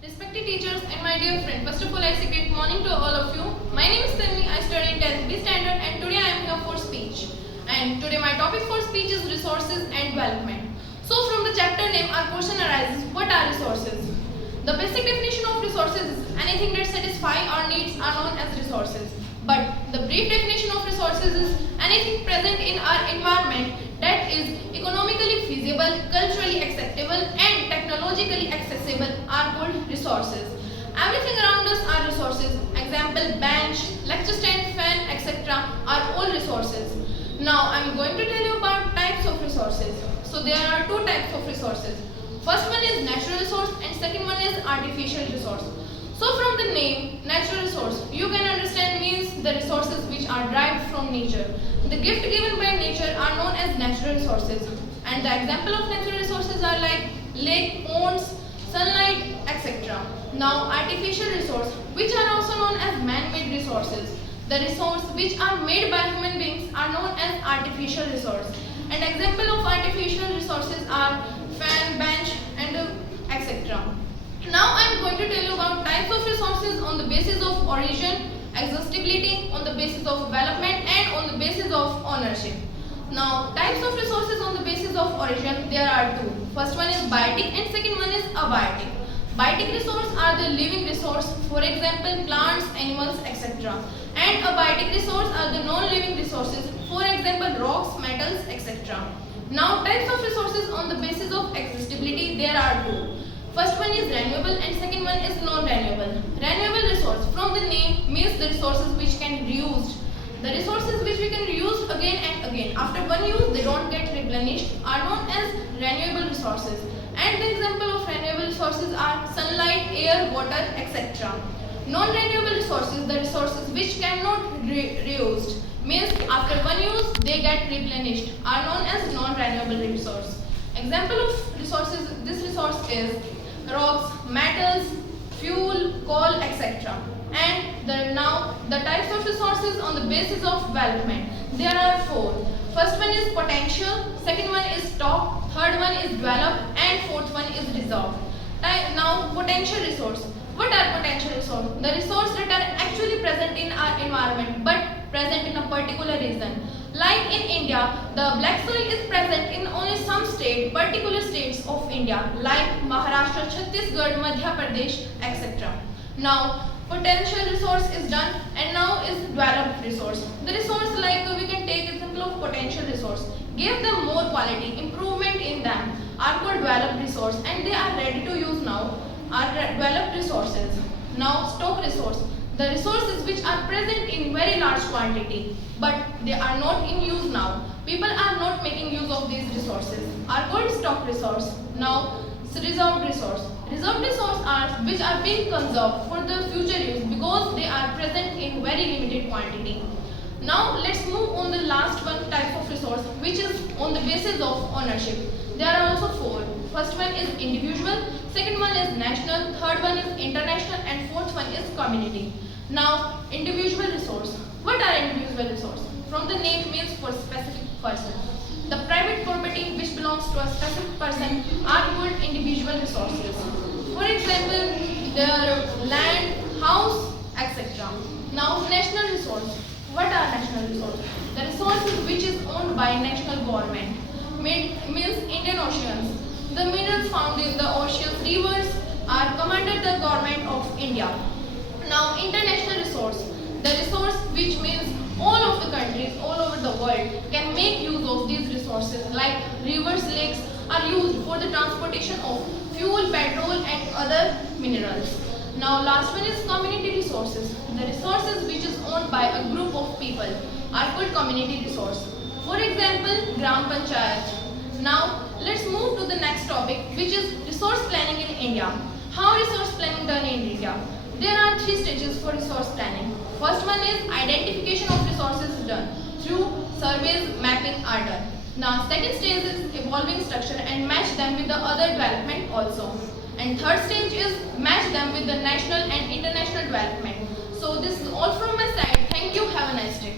Respected teachers and my dear friend, first of all I say great morning to all of you. My name is Tanvi, I study in 10th B standard and today I am here for speech. And today my topic for speech is resources and development. So from the chapter name our question arises, what are resources? The basic definition of resources is anything that satisfies our needs are known as resources. But the brief definition of resources is anything present in our environment that is economically feasible, culturally acceptable and technologically accessible are called resources. Everything around us are resources. Example, bench, lecture stand, fan, etc. are all resources. Now I am going to tell you about types of resources. So there are two types of resources. First one is natural resource and second one is artificial resource. So from the name natural resource, you can understand means the resources which are derived from nature. The gift given by nature are known as natural resources. And the example of natural resources are like lake, ponds, sunlight, etc. Now artificial resource, which are also known as man-made resources. The resource which are made by human beings are known as artificial resource. And example of artificial resources are fan, bench and etc. Now I am going to tell you about types of resources on the basis of origin, accessibility, on the basis of development and on the basis of ownership. Now types of resources on the basis of origin, there are two. First one is biotic and second one is abiotic. Biotic resources are the living resource, for example plants, animals, etc. And abiotic resources are the non-living resources, for example rocks, metals, etc. Now types of resources on the basis of accessibility, there are two. First one is renewable and second one is non-renewable. Renewable resource from the name means the resources which can be reused. The resources which we can reuse again and again. After one use they don't get replenished are known as renewable resources. And the example of renewable resources are sunlight, air, water, etc. Non-renewable resources, the resources which cannot be reused means after one use they get replenished are known as non-renewable resource. Example of resources, this resource is rocks, metals, fuel, coal, etc. And now the types of resources on the basis of development. There are four. First one is potential, second one is stock, third one is develop and fourth one is reserve. Now potential resource. What are potential resources? The resources that are actually present in our environment but present in a particular region. Like in India, the black soil is present in only some particular states of India, like Maharashtra, Chhattisgarh, Madhya Pradesh, etc. Now, potential resource is done and now is developed resource. The resource like we can take example of potential resource. Give them more quality, improvement in them are called developed resource and they are ready to use now are developed resources. Now, stock resource. The resources which are present in very large quantity but they are not in use now. People are not making use of these resources are called stock resource. Now reserved resource. Reserved resource are which are being conserved for the future use because they are present in very limited quantity. Now let's move on the last one type of resource which is on the basis of ownership. There are also four. First one is individual, second one is national, third one is international and fourth one is community. Now individual resource. What are individual resource? From the name means for specific person. The private property which belongs to a specific person are called individual resources. For example, their land, house, etc. Now national resource. What are national resources? The resources which is owned by national government. Means Indian Oceans. The minerals found in the oceans, rivers are come under the government of India. Now international resource. The resource which means all of the countries all over the world can make use of these resources like rivers, lakes are used for the transportation of fuel, petrol and other minerals. Now last one is community resources. The resources which is owned by a group of people are called community resource. For example, Gram Panchayat. Now let's move to the next topic which is resource planning in India. How resource planning done in India? There are three stages for resource planning. First one is identification of resources done through surveys, mapping are done. Now second stage is evolving structure and match them with the other development also. And third stage is match them with the national and international development. So this is all from my side. Thank you. Have a nice day.